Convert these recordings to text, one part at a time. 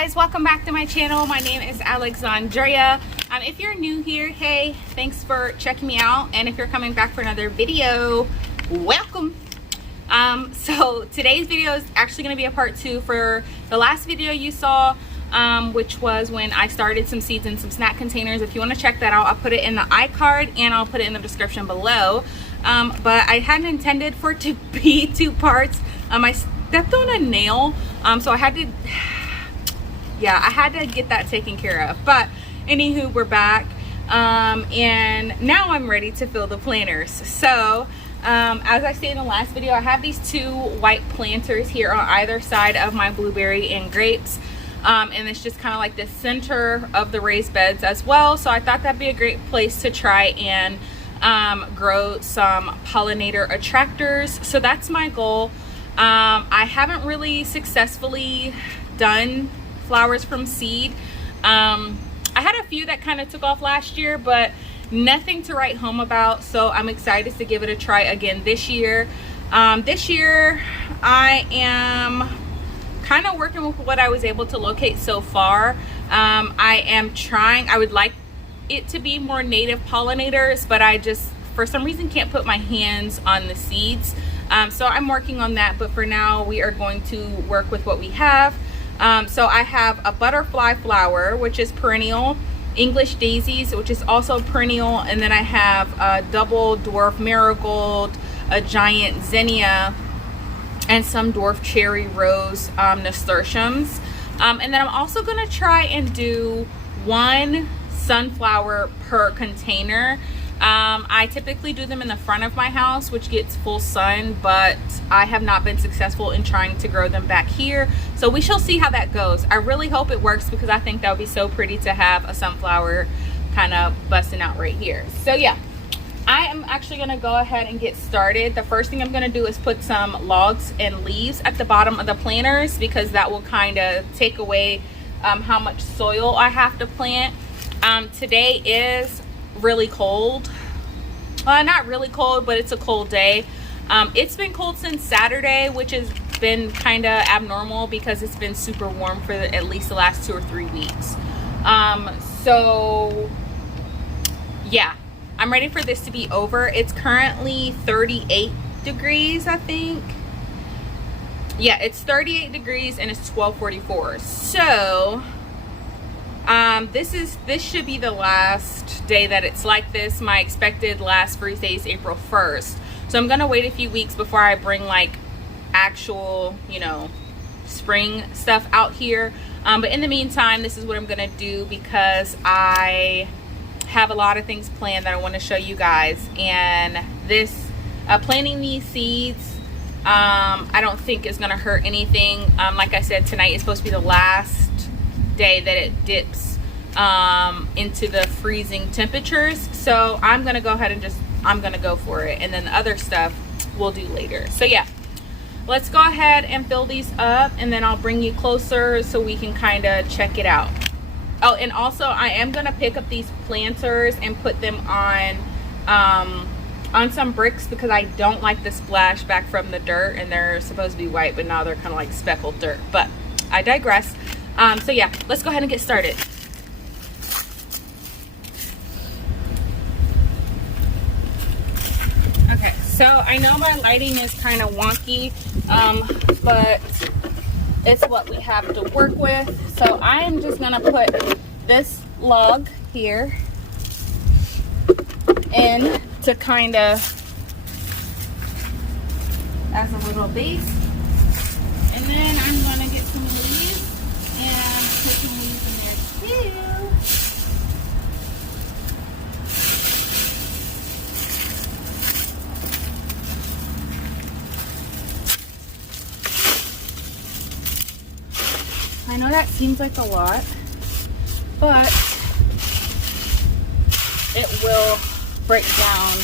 guys, welcome back to my channel. My name is Alexandria. If you're new here, hey, thanks for checking me out, and if you're coming back for another video, welcome. So today's video is actually going to be a part 2 for the last video you saw, which was when I started some seeds in some snack containers. If you want to check that out, I'll put it in the iCard and I'll put it in the description below. But I hadn't intended for it to be 2 parts. I stepped on a nail, so I had to get that taken care of. But anywho, we're back, and now I'm ready to fill the planters. So as I stated in the last video, I have these 2 white planters here on either side of my blueberry and grapes, and it's just kind of like the center of the raised beds as well. So I thought that'd be a great place to try and grow some pollinator attractors. So that's my goal. I haven't really successfully done flowers from seed. I had a few that kind of took off last year, but nothing to write home about, so I'm excited to give it a try again this year. This year I am kind of working with what I was able to locate so far. I would like it to be more native pollinators, but I just for some reason can't put my hands on the seeds. So I'm working on that, but for now we are going to work with what we have. So I have a butterfly flower, which is perennial, English daisies, which is also perennial, and then I have a double dwarf marigold, a giant zinnia, and some dwarf cherry rose nasturtiums. And then I'm also going to try and do 1 sunflower per container. I typically do them in the front of my house, which gets full sun, but I have not been successful in trying to grow them back here. So we shall see how that goes. I really hope it works, because I think that would be so pretty to have a sunflower kind of busting out right here. So yeah, I am actually going to go ahead and get started. The first thing I'm going to do is put some logs and leaves at the bottom of the planters, because that will kind of take away how much soil I have to plant. Today is really cold. Not really cold, but it's a cold day. It's been cold since Saturday, which has been kind of abnormal because it's been super warm for at least the last 2 or 3 weeks. So yeah, I'm ready for this to be over. It's currently 38 degrees, I think. Yeah, it's 38 degrees and it's 12:44. So this should be the last day that it's like this. My expected last freeze day is April 1st. So I'm gonna wait a few weeks before I bring like actual, spring stuff out here. But in the meantime, this is what I'm gonna do, because I have a lot of things planned that I want to show you guys. And this planting these seeds, I don't think is gonna hurt anything. Like I said, tonight is supposed to be the last day that it dips into the freezing temperatures. So I'm gonna go ahead and I'm gonna go for it, and then the other stuff we'll do later. So yeah, let's go ahead and fill these up, and then I'll bring you closer so we can kind of check it out. Oh, and also I am gonna pick up these planters and put them on some bricks, because I don't like the splash back from the dirt, and they're supposed to be white, but now they're kind of like speckled dirt. But I digress. So yeah, let's go ahead and get started. Okay, so I know my lighting is kind of wonky, but it's what we have to work with. So I am just gonna put this log here in to kind of as a little base, and then I'm gonna get some leaves and put some leaves in there too. I know that seems like a lot, but it will break down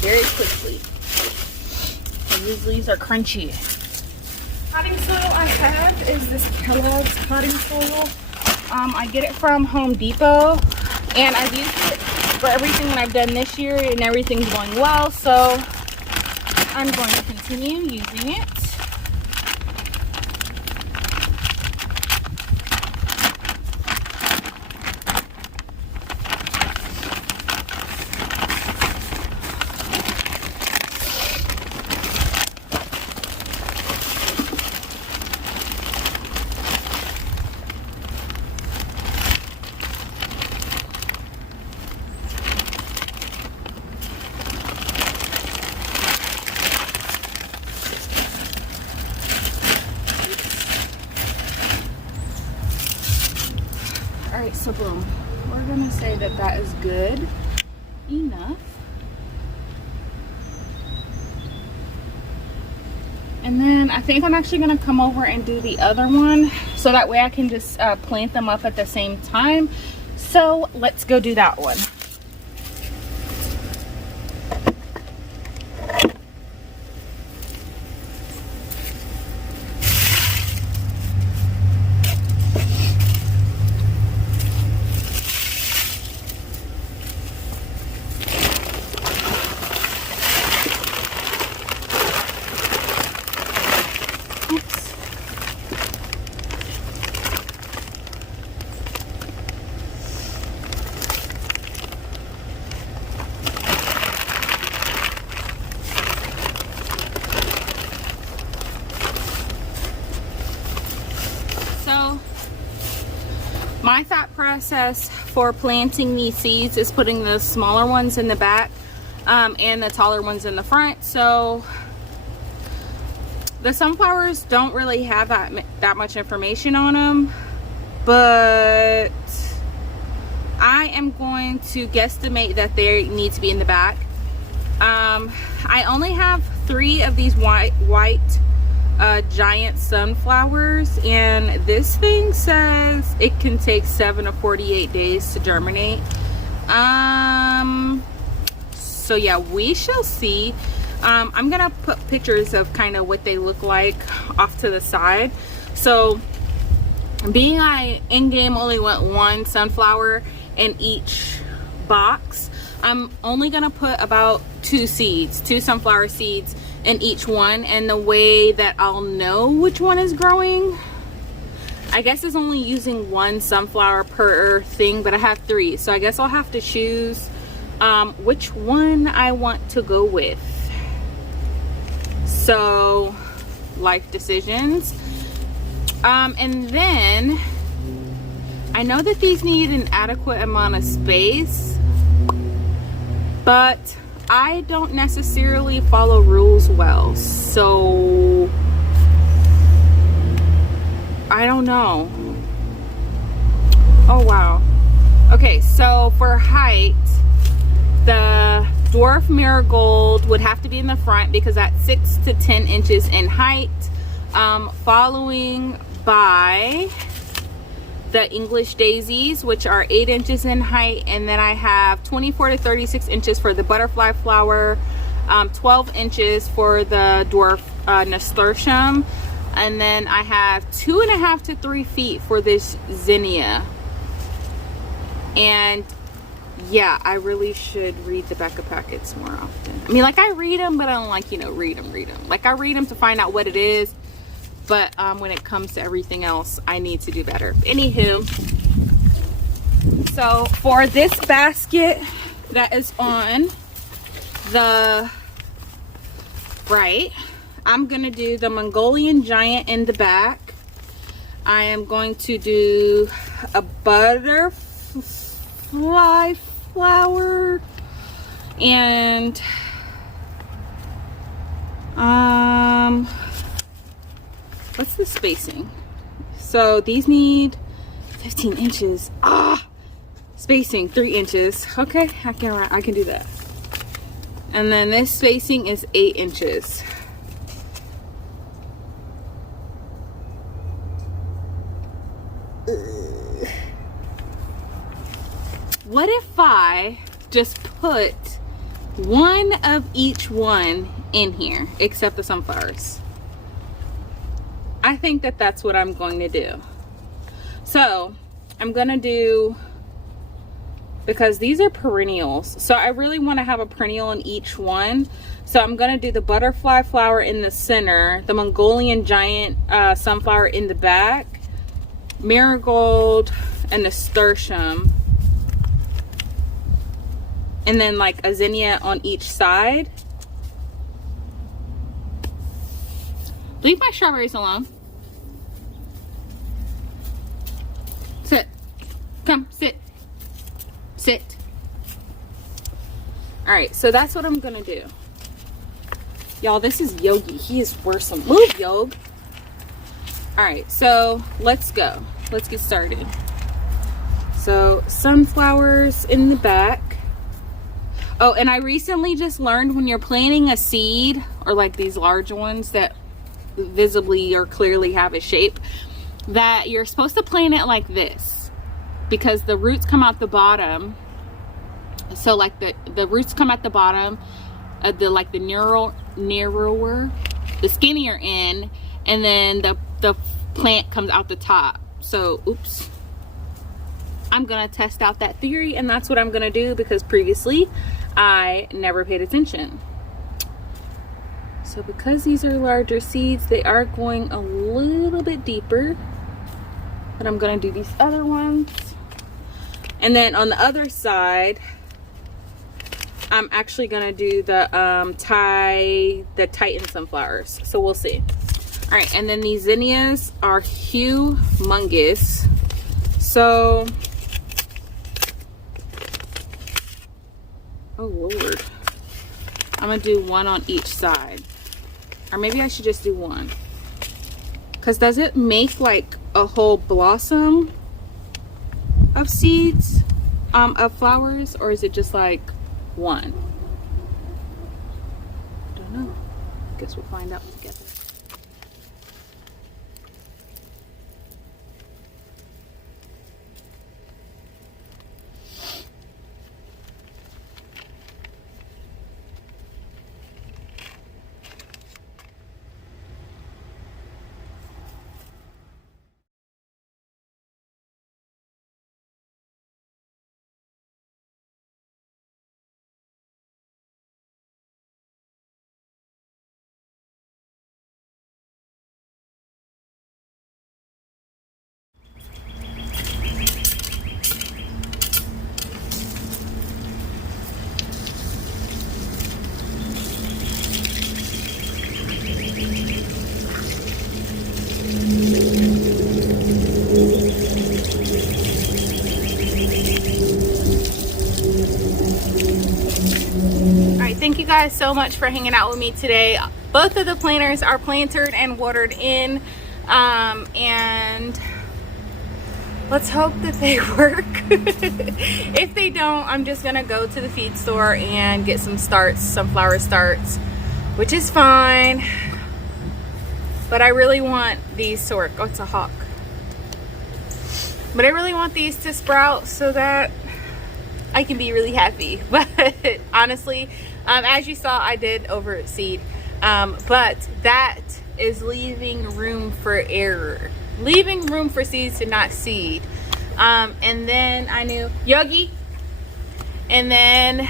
very quickly. And these leaves are crunchy. Potting soil I have is this Kellogg's potting soil. I get it from Home Depot, and I've used it for everything that I've done this year, and everything's going well, so I'm going to continue using it. right, so boom, we're gonna say that that is good enough. And then I think I'm actually gonna come over and do the other one so that way I can just plant them up at the same time. So let's go do that one. My thought process for planting these seeds is putting the smaller ones in the back and the taller ones in the front. So the sunflowers don't really have that much information on them, but I am going to guesstimate that they need to be in the back. I only have 3 of these white giant sunflowers, and this thing says it can take 7 to 48 days to germinate. So yeah, we shall see. I'm gonna put pictures of kind of what they look like off to the side. So being I in game only went 1 sunflower in each box, I'm only gonna put about 2 sunflower seeds in each one, and the way that I'll know which one is growing, I guess, is only using 1 sunflower per thing, but I have 3, so I guess I'll have to choose which one I want to go with. So life decisions. And then I know that these need an adequate amount of space, but I don't necessarily follow rules well, so I don't know. Oh wow. Okay, so for height, the dwarf marigold would have to be in the front because that's 6 to 10 inches in height, following by the English daisies, which are 8 inches in height, and then I have 24 to 36 inches for the butterfly flower, 12 inches for the dwarf nasturtium, and then I have 2.5 to 3 feet for this zinnia. And yeah, I really should read the back of packets more often. I mean, like, I read them, but I don't like, you know, read them. Like, I read them to find out what it is, but when it comes to everything else, I need to do better. Anywho, so for this basket that is on the right, I'm gonna do the Mongolian giant in the back. I am going to do a butterfly flower, and what's the spacing? So these need 15 inches. Spacing 3 inches. Okay, I can do that. And then this spacing is 8 inches. What if I just put one of each one in here, except the sunflowers? I think that that's what I'm going to do. So I'm gonna do, because these are perennials, so I really want to have a perennial in each one. So I'm gonna do the butterfly flower in the center, the Mongolian giant sunflower in the back, marigold and nasturtium, and then like a zinnia on each side. Leave my strawberries alone. Sit. Come, sit. Sit. Alright, so that's what I'm gonna do. Y'all, this is Yogi. He is worse. Move, Yog. Alright, so let's go. Let's get started. So sunflowers in the back. Oh, and I recently just learned when you're planting a seed, or like these large ones that visibly or clearly have a shape, that you're supposed to plant it like this, because the roots come out the bottom. So like the roots come at the bottom of the narrower, the skinnier end, and then the plant comes out the top. So oops, I'm gonna test out that theory, and that's what I'm gonna do, because previously I never paid attention. So because these are larger seeds, they are going a little bit deeper, but I'm gonna do these other ones. And then on the other side, I'm actually gonna do the Titan sunflowers. So we'll see. All right, and then these zinnias are humongous. So, oh Lord. I'm gonna do one on each side. Or maybe I should just do one. Cause does it make like a whole blossom of seeds, of flowers? Or is it just like one? I don't know. Guess we'll find out together. Thank you guys so much for hanging out with me today. Both of the planters are planted and watered in, and let's hope that they work. If they don't, I'm just gonna go to the feed store and get some flower starts, which is fine, but I really want these to work. Oh, it's a hawk. But I really want these to sprout so that I can be really happy. But honestly, as you saw, I did overseed, but that is leaving room for error, leaving room for seeds to not seed. And then I knew Yogi, and then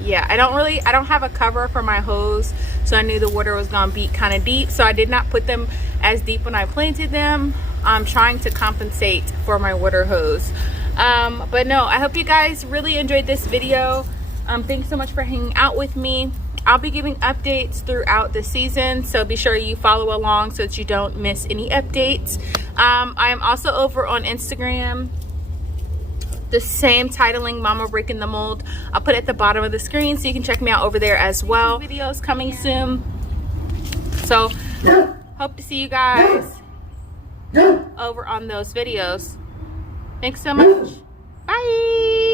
yeah, I don't have a cover for my hose, so I knew the water was gonna be kind of deep, so I did not put them as deep when I planted them. I'm trying to compensate for my water hose. But no, I hope you guys really enjoyed this video. Thanks so much for hanging out with me. I'll be giving updates throughout the season, so be sure you follow along so that you don't miss any updates. I am also over on Instagram, the same titling, Mama Breaking the Mold. I'll put it at the bottom of the screen so you can check me out over there as well. Videos coming soon, so hope to see you guys over on those videos. Thanks so much. Bye.